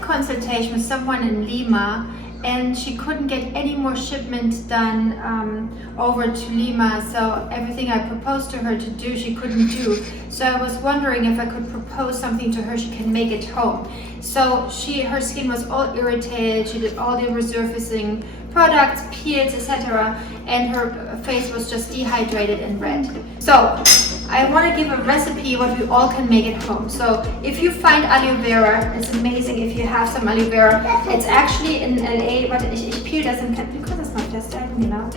a consultation with someone in Lima, and she couldn't get any more shipments done over to Lima, so everything I proposed to her to do, she couldn't do. So I was wondering if I could propose something to her she can make at home. So her skin was all irritated, she did all the resurfacing products, peels, etc., and her face was just dehydrated and red. So I want to give a recipe what we all can make at home. So if you find aloe vera, it's amazing if you have some aloe vera. It's actually in LA, but ich peel das in Ketten, because it's not festhalten, genau.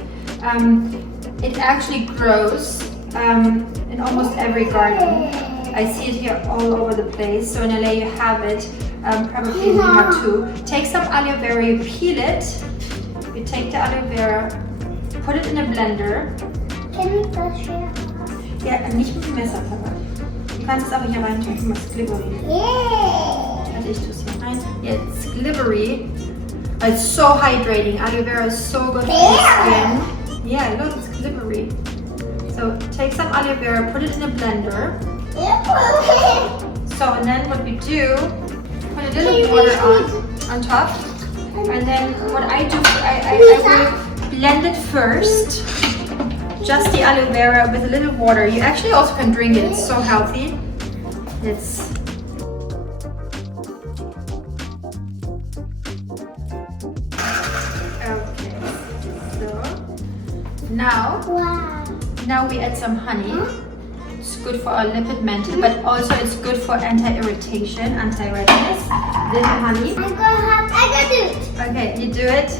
It actually grows in almost every garden. I see it here all over the place. So in LA you have it, probably in Lima too. Take some aloe vera, you peel it. You take the aloe vera, put it in a blender. Can we touch it? Ja, nicht mit dem Messer, Papa. Du kannst es aber hier rein tun, das ist glibbery. Yeah. Also ich tue es hier rein. Yeah, it's glibbery. It's so hydrating. Aloe vera is so good for your skin. Yeah, look, it's glibbery. So take some aloe vera, put it in a blender. So and then what we do, put a little water on top. And then what I do, I will blend it first. Just the aloe vera with a little water. You actually also can drink it. It's so healthy. It's okay. So now we add some honey. It's good for our lipid mantle, but also it's good for anti-irritation, anti-redness. Little honey. I gotta do it. Okay, you do it.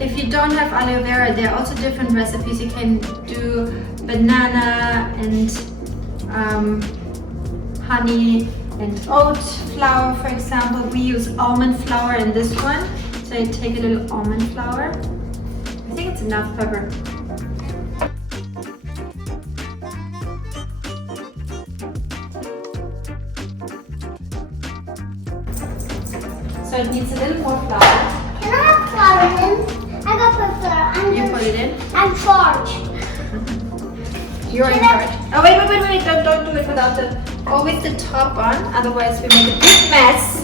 If you don't have aloe vera, there are also different recipes. You can do banana and honey and oat flour, for example. We use almond flour in this one. So you take a little almond flour. I think it's enough pepper. So it needs a little more flour. Can I have flour in? I got the flour. You put it in? I'm charged. You're in charge. Oh wait, don't do it without always the top on, otherwise we make a big mess.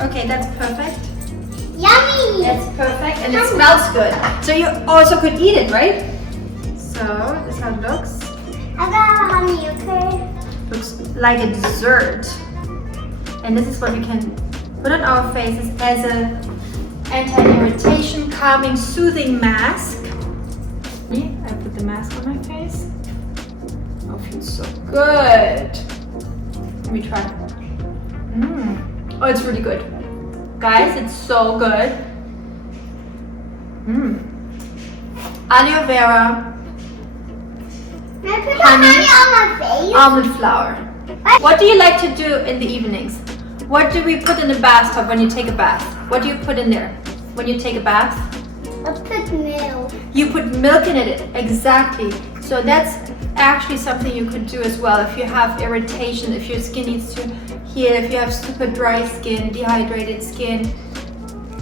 Okay, that's perfect. Yummy! That's perfect and it smells good. So you also could eat it, right? So this is how it looks. I got honey, okay? Looks like a dessert. And this is what we can put on our faces as a anti-irritation, calming, soothing mask. See, I put the mask on my face. Oh, it feels so good. Let me try. Oh, it's really good. Guys, it's so good. Aloe vera. Can I put honey on my face? Almond flour. What do you like to do in the evenings? What do we put in the bathtub when you take a bath? What do you put in there when you take a bath? I put milk. You put milk in it, exactly. So that's actually something you could do as well if you have irritation, if your skin needs to heal, if you have super dry skin, dehydrated skin.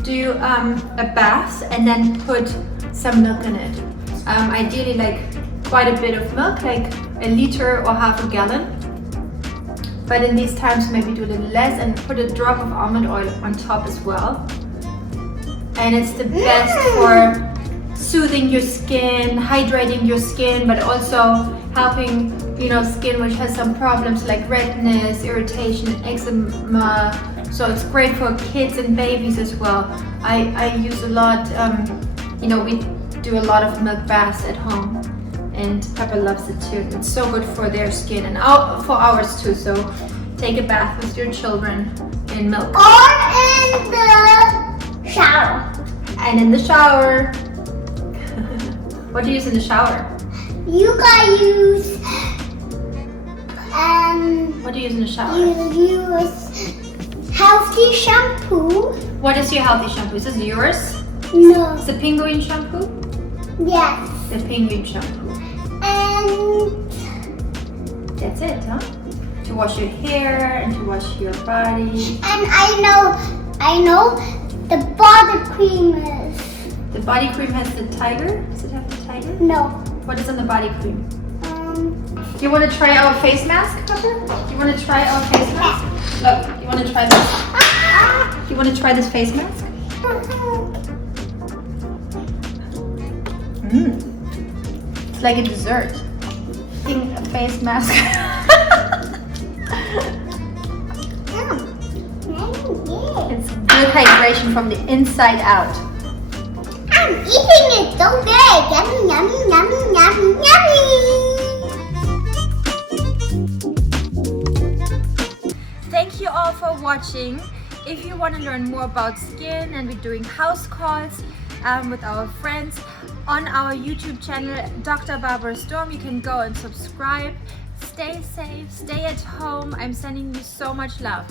Do a bath and then put some milk in it. Ideally like quite a bit of milk, like a liter or half a gallon. But in these times maybe do a little less and put a drop of almond oil on top as well. And it's the best for soothing your skin, hydrating your skin, but also helping, skin which has some problems like redness, irritation, eczema. So it's great for kids and babies as well. I use a lot, we do a lot of milk baths at home. And Peppa loves it too. It's so good for their skin and for ours too. So take a bath with your children in milk. Or in the shower. And in the shower. What do you use in the shower? You guys use What do you use in the shower? You use healthy shampoo. What is your healthy shampoo? Is this yours? No. It's the penguin shampoo? Yes. The penguin shampoo. And that's it, huh? To wash your hair and to wash your body. And I know the body cream is The body cream has the tiger. Does it have the tiger? No. What is on the body cream? Do you want to try our face mask, Pepper? Do you want to try our face mask? Look, you want to try this? Do you want to try this face mask? It's like a dessert. A face mask. It's good hydration from the inside out. I'm eating it so good. Yummy, yummy, yummy, yummy, yummy. Thank you all for watching. If you want to learn more about skin, and we're doing house calls with our friends on our YouTube channel, Dr. Barbara Sturm, you can go and subscribe. Stay safe, stay at home. I'm sending you so much love.